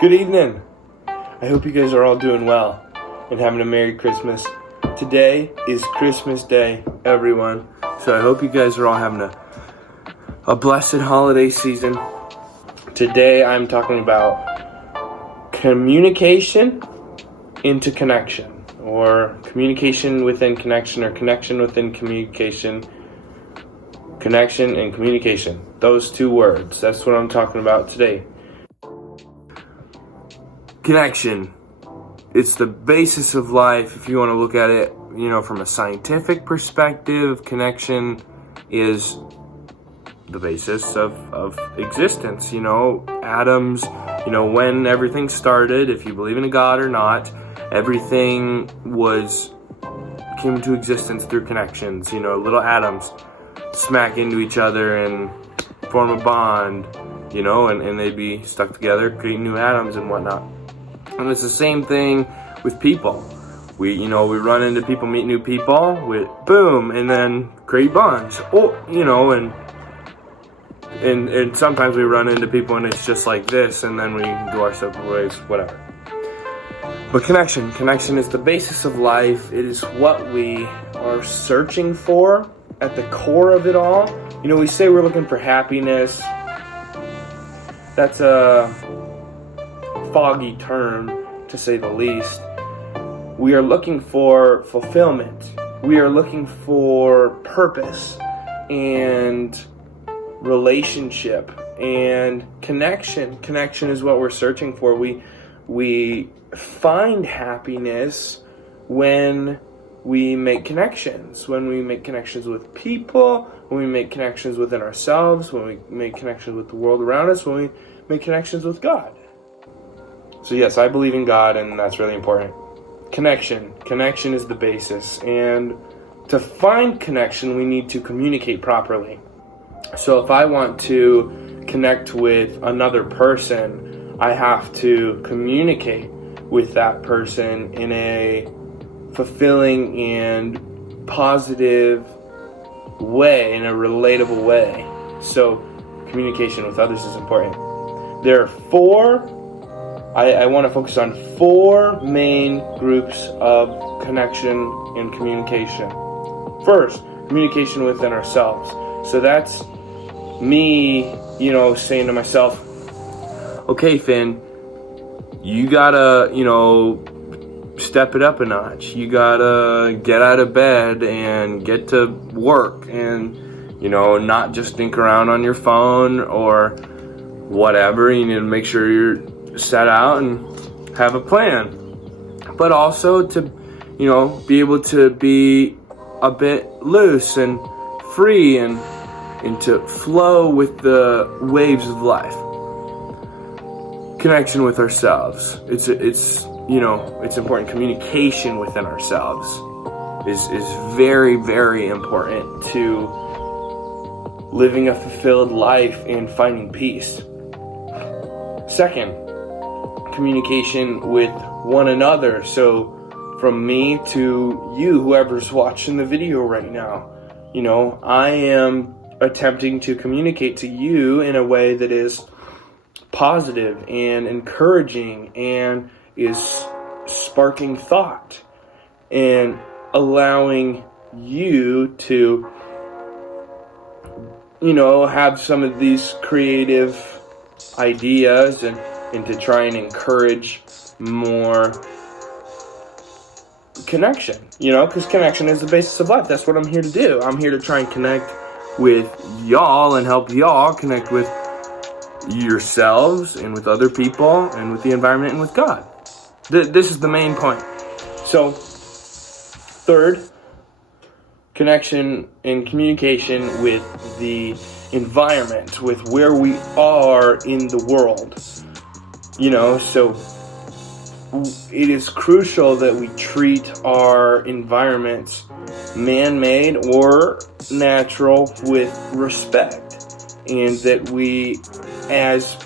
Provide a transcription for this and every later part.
Good evening. I hope you guys are all doing well and having a Merry Christmas. Today is Christmas Day, everyone. So I hope you guys are all having a blessed holiday season. Today I'm talking about communication into connection, or communication within connection, or connection within communication. Connection and communication. Those two words. That's what I'm talking about today. Connection. It's the basis of life. If you want to look at it, from a scientific perspective, connection is the basis of existence. Atoms, when everything started, if you believe in a God or not, everything came into existence through connections. Little atoms smack into each other and form a bond, and they'd be stuck together, creating new atoms and whatnot. And it's the same thing with people. We run into people, meet new people, boom, and then create bonds. And sometimes we run into people and it's just like this, and then we go our separate ways, whatever. But connection is the basis of life. It is what we are searching for at the core of it all. We say we're looking for happiness. That's a foggy term, to say the least. We are looking for fulfillment. We are looking for purpose and relationship and connection. Connection is what we're searching for. We find happiness when we make connections. When we make connections with people, when we make connections within ourselves, when we make connections with the world around us, when we make connections with God. So yes, I believe in God, and that's really important. Connection is the basis, and to find connection, we need to communicate properly. So if I want to connect with another person, I have to communicate with that person in a fulfilling and positive way, in a relatable way. So communication with others is important. There are I want to focus on 4 main groups of connection and communication. First, communication within ourselves. So that's me, saying to myself, okay, Finn, you gotta, step it up a notch. You gotta get out of bed and get to work and, not just think around on your phone or whatever. You need to make sure you're set out and have a plan, but also to be able to be a bit loose and free and to flow with the waves of life. Connection with ourselves, it's important. Communication within ourselves is very, very important to living a fulfilled life and finding peace. Second, communication with one another. So from me to you, whoever's watching the video right now, I am attempting to communicate to you in a way that is positive and encouraging and is sparking thought and allowing you to have some of these creative ideas and to try and encourage more connection, because connection is the basis of life. That's what I'm here to do. I'm here to try and connect with y'all and help y'all connect with yourselves and with other people and with the environment and with God. This is the main point. So, third, connection and communication with the environment, with where we are in the world. So it is crucial that we treat our environments, man-made or natural, with respect, and that we, as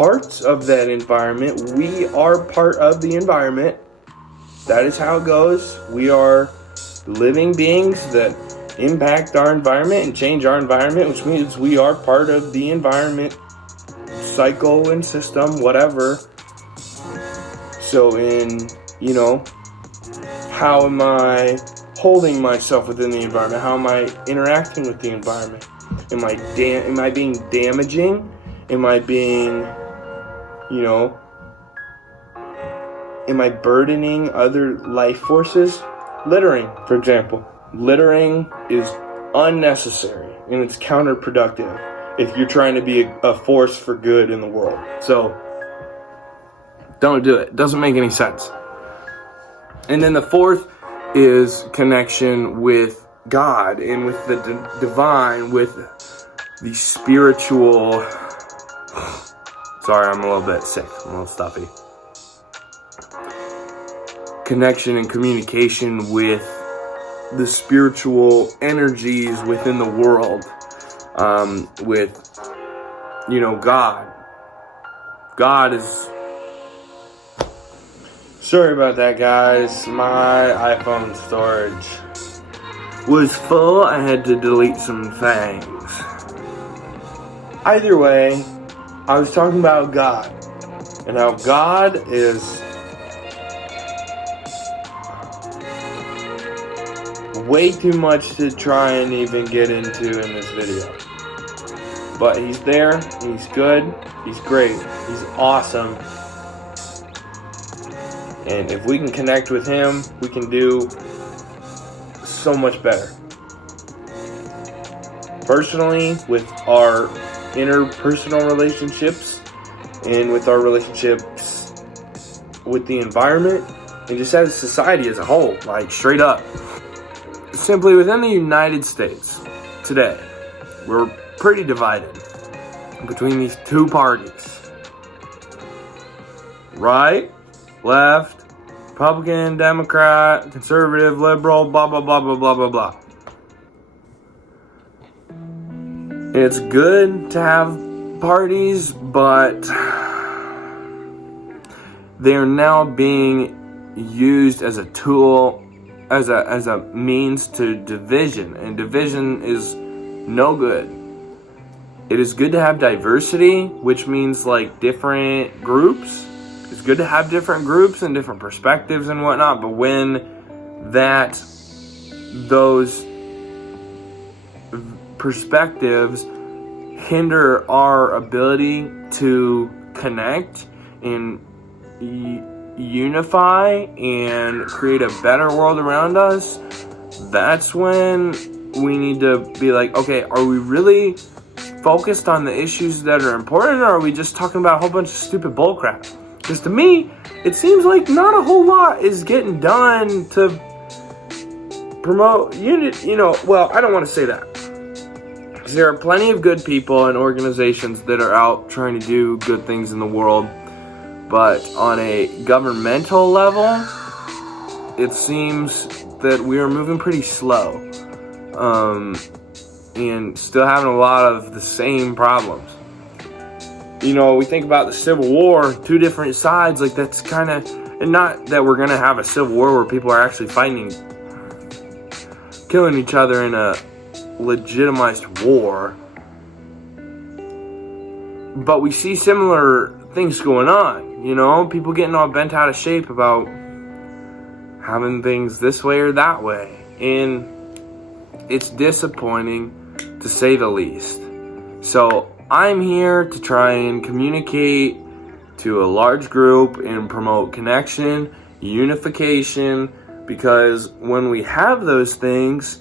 parts of that environment. We are part of the environment. That is how it goes. We are living beings that impact our environment and change our environment, which means we are part of the environment cycle and system, whatever. So how am I holding myself within the environment? How am I interacting with the environment? Am I being damaging? Am I being, am I burdening other life forces? Littering, for example. Littering is unnecessary and it's counterproductive if you're trying to be a force for good in the world. So, don't do it. It doesn't make any sense. And then the fourth is connection with God and with the divine, with the spiritual. Sorry, I'm a little bit sick. I'm a little stuffy. Connection and communication with the spiritual energies within the world, with, God. God is... Sorry about that, guys. My iPhone storage was full. I had to delete some things. Either way, I was talking about God and how God is way too much to try and even get into in this video. But he's there, he's good, he's great, he's awesome. And if we can connect with him, we can do so much better. Personally, with our interpersonal relationships and with our relationships with the environment and just as society as a whole, like straight up. Simply within the United States today, we're pretty divided between these two parties. Right, left, Republican, Democrat, conservative, liberal, blah, blah, blah, blah, blah, blah, blah. It's good to have parties, but they're now being used as a tool, as a means to division, and division is no good. It is good to have diversity, which means like different groups. It's good to have different groups and different perspectives and whatnot, but when those perspectives hinder our ability to connect and unify and create a better world around us, that's when we need to be like, okay, are we really focused on the issues that are important, or are we just talking about a whole bunch of stupid bullcrap? Because to me, it seems like not a whole lot is getting done to promote unity. Well, I don't want to say that. Because there are plenty of good people and organizations that are out trying to do good things in the world. But on a governmental level, it seems that we are moving pretty slow. And still having a lot of the same problems. We think about the Civil War, two different sides, like that's kind of, and not that we're going to have a Civil War where people are actually killing each other in a legitimized war. But we see similar things going on, people getting all bent out of shape about having things this way or that way. And it's disappointing to say the least. So I'm here to try and communicate to a large group and promote connection, unification, because when we have those things,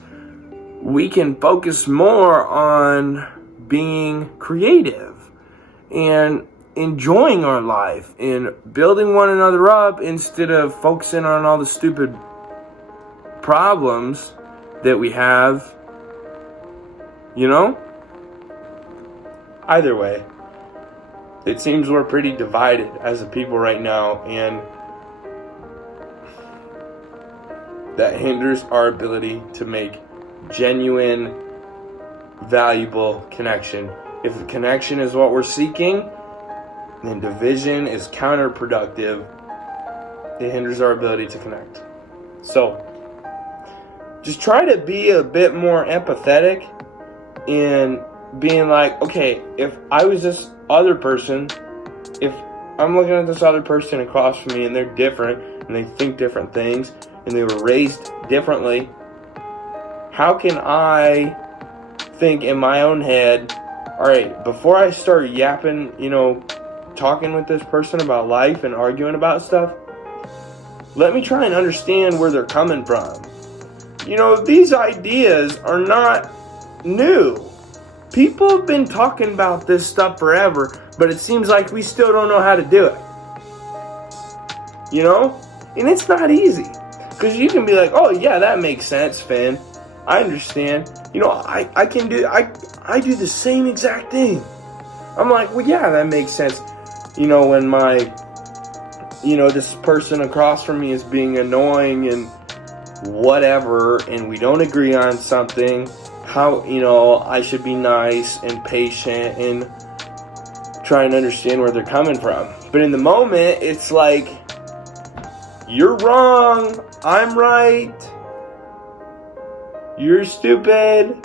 we can focus more on being creative and enjoying our life and building one another up instead of focusing on all the stupid problems that we have, Either way, it seems we're pretty divided as a people right now, and that hinders our ability to make genuine, valuable connection. If the connection is what we're seeking, And division is counterproductive. It hinders our ability to connect. So, just try to be a bit more empathetic in being like, okay, if I was this other person, if I'm looking at this other person across from me and they're different and they think different things and they were raised differently, how can I think in my own head, all right, before I start yapping, talking with this person about life and arguing about stuff, let me try and understand where they're coming from. These ideas are not new. People have been talking about this stuff forever, but it seems like we still don't know how to do it. And it's not easy. Because you can be like, oh yeah, that makes sense, Finn. I understand. I do the same exact thing. I'm like, well yeah, that makes sense. When my, this person across from me is being annoying and whatever, and we don't agree on something, how, I should be nice and patient and try and understand where they're coming from. But in the moment, it's like, you're wrong, I'm right, you're stupid.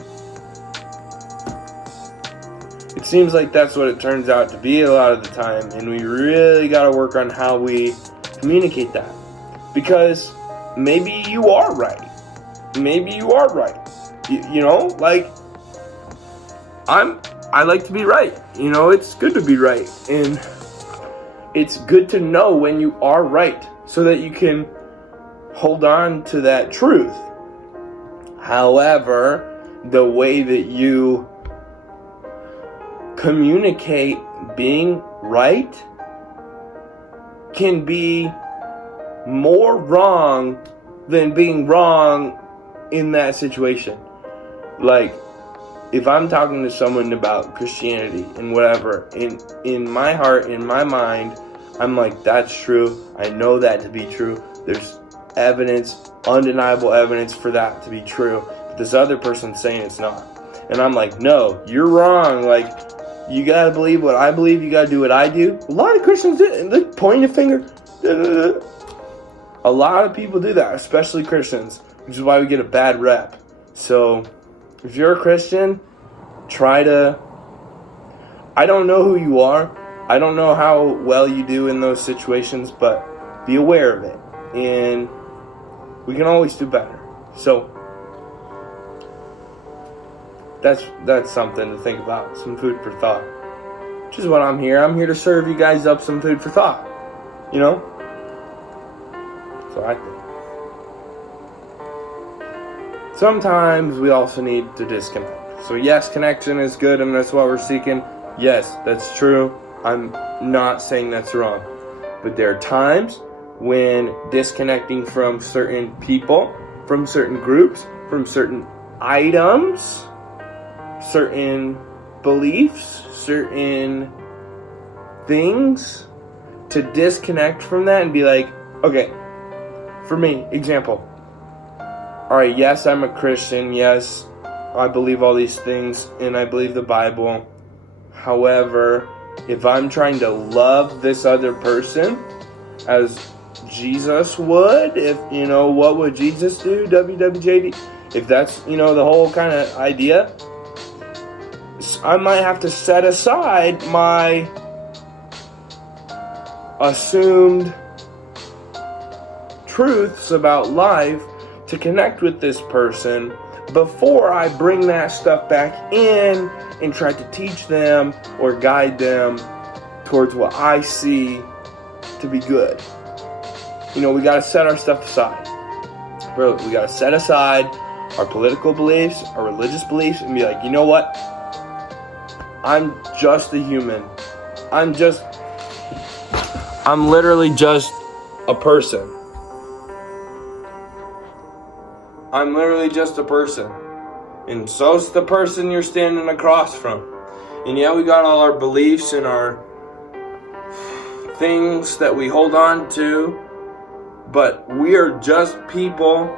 It seems like that's what it turns out to be a lot of the time, and we really got to work on how we communicate that. Because maybe you are right. Maybe you are right. I like to be right. It's good to be right. And it's good to know when you are right so that you can hold on to that truth. However, the way that you communicate being right can be more wrong than being wrong in that situation. Like, if I'm talking to someone about Christianity and whatever, in my heart, in my mind, I'm like, that's true. I know that to be true. There's evidence, undeniable evidence for that to be true. But this other person's saying it's not. And I'm like, no, you're wrong. Like, you gotta believe what I believe. You gotta do what I do. A lot of Christians do, and they're pointing a finger. A lot of people do that, especially Christians, which is why we get a bad rep. So, if you're a Christian, I don't know who you are. I don't know how well you do in those situations, but be aware of it. And we can always do better. So, that's something to think about, some food for thought. Which is what I'm here. I'm here to serve you guys up some food for thought. So I think. Sometimes we also need to disconnect. So yes, connection is good and that's what we're seeking. Yes, that's true. I'm not saying that's wrong. But there are times when disconnecting from certain people, from certain groups, from certain items, certain beliefs, certain things, to disconnect from that and be like, okay, for me, example. Alright, yes, I'm a Christian. Yes, I believe all these things and I believe the Bible. However, if I'm trying to love this other person as Jesus would, what would Jesus do? WWJD? If that's, the whole kind of idea, I might have to set aside my assumed truths about life to connect with this person before I bring that stuff back in and try to teach them or guide them towards what I see to be good. We got to set our stuff aside. Bro, we got to set aside our political beliefs, our religious beliefs, and be like, you know what? I'm just a human. I'm literally just a person. I'm literally just a person. And so's the person you're standing across from. And yeah, we got all our beliefs and our things that we hold on to, but we are just people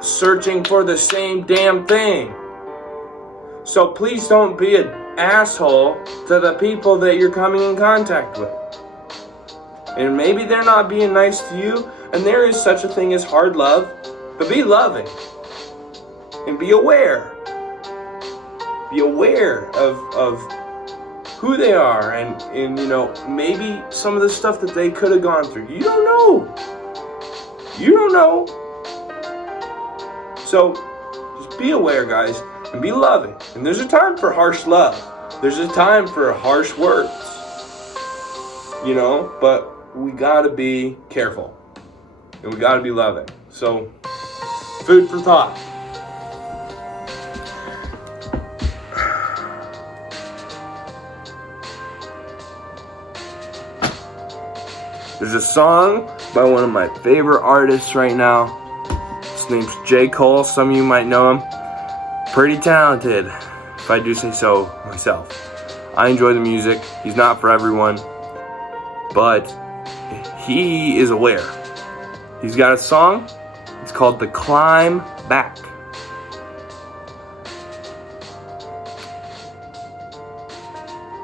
searching for the same damn thing. So please don't be a asshole to the people that you're coming in contact with. And maybe they're not being nice to you, and there is such a thing as hard love, but be loving. And be aware. Be aware of who they are and you know, maybe some of the stuff that they could have gone through. You don't know. You don't know. So just be aware, guys, and be loving. And there's a time for harsh love. There's a time for harsh words. You know, but we gotta be careful. And we gotta be loving. So, food for thought. There's a song by one of my favorite artists right now. His name's J. Cole. Some of you might know him. Pretty talented, if I do say so myself. I enjoy the music. He's not for everyone, but he is aware. He's got a song. It's called The Climb Back.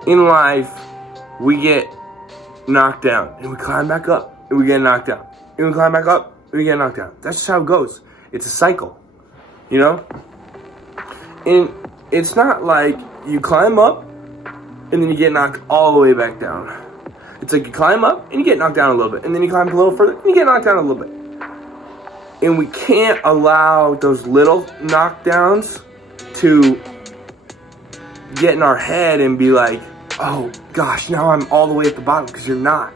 In life, we get knocked down and we climb back up and we get knocked down and we climb back up and we get knocked down. That's just how it goes. It's a cycle, you know? And it's not like you climb up and then you get knocked all the way back down. It's like you climb up and you get knocked down a little bit, and then you climb a little further and you get knocked down a little bit. And we can't allow those little knockdowns to get in our head and be like, oh gosh, now I'm all the way at the bottom, because you're not.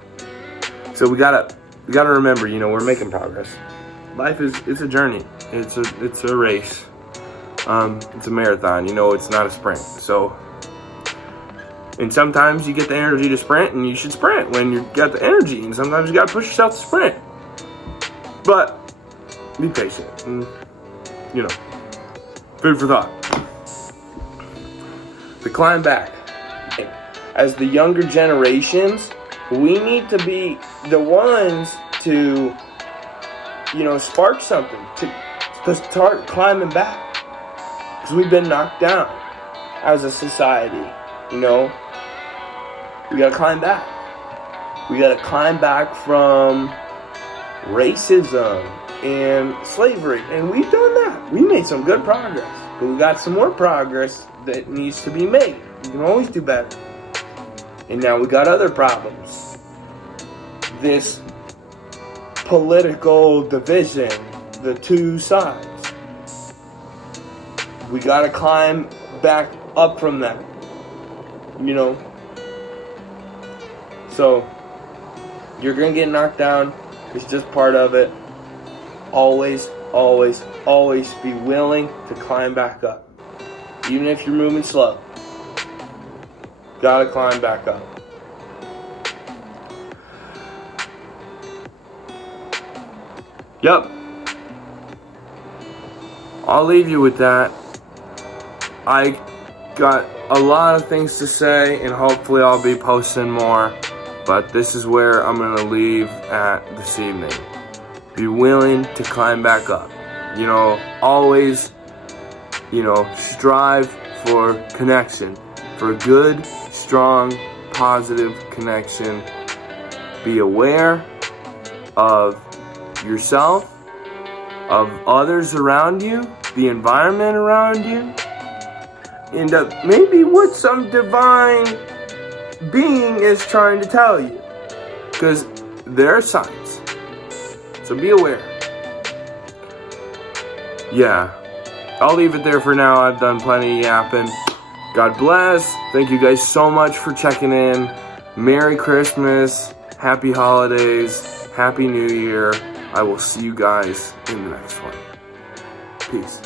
So we gotta remember, you know, we're making progress. Life it's a journey. It's a race. It's a marathon. You know, it's not a sprint. So, and sometimes you get the energy to sprint, and you should sprint when you got the energy. And sometimes you gotta push yourself to sprint. But be patient, and you know, food for thought. To climb back. As the younger generations, we need to be the ones to, you know, spark something, to start climbing back. Because we've been knocked down as a society, you know. We gotta climb back. We gotta climb back from racism and slavery. And we've done that. We made some good progress. But we got some more progress that needs to be made. We can always do better. And now we got other problems. This political division, the two sides. We gotta climb back up from that. You know? So, you're gonna get knocked down. It's just part of it. Always, always, always be willing to climb back up. Even if you're moving slow. Gotta climb back up. Yep. I'll leave you with that. I got a lot of things to say, and hopefully I'll be posting more. But this is where I'm gonna leave at this evening. Be willing to climb back up. You know, always, you know, strive for connection. For good, strong, positive connection. Be aware of yourself, of others around you, the environment around you, and maybe what some divine being is trying to tell you. Because there are signs. So be aware. Yeah. I'll leave it there for now. I've done plenty of yapping. God bless. Thank you guys so much for checking in. Merry Christmas. Happy holidays. Happy New Year. I will see you guys in the next one. Peace.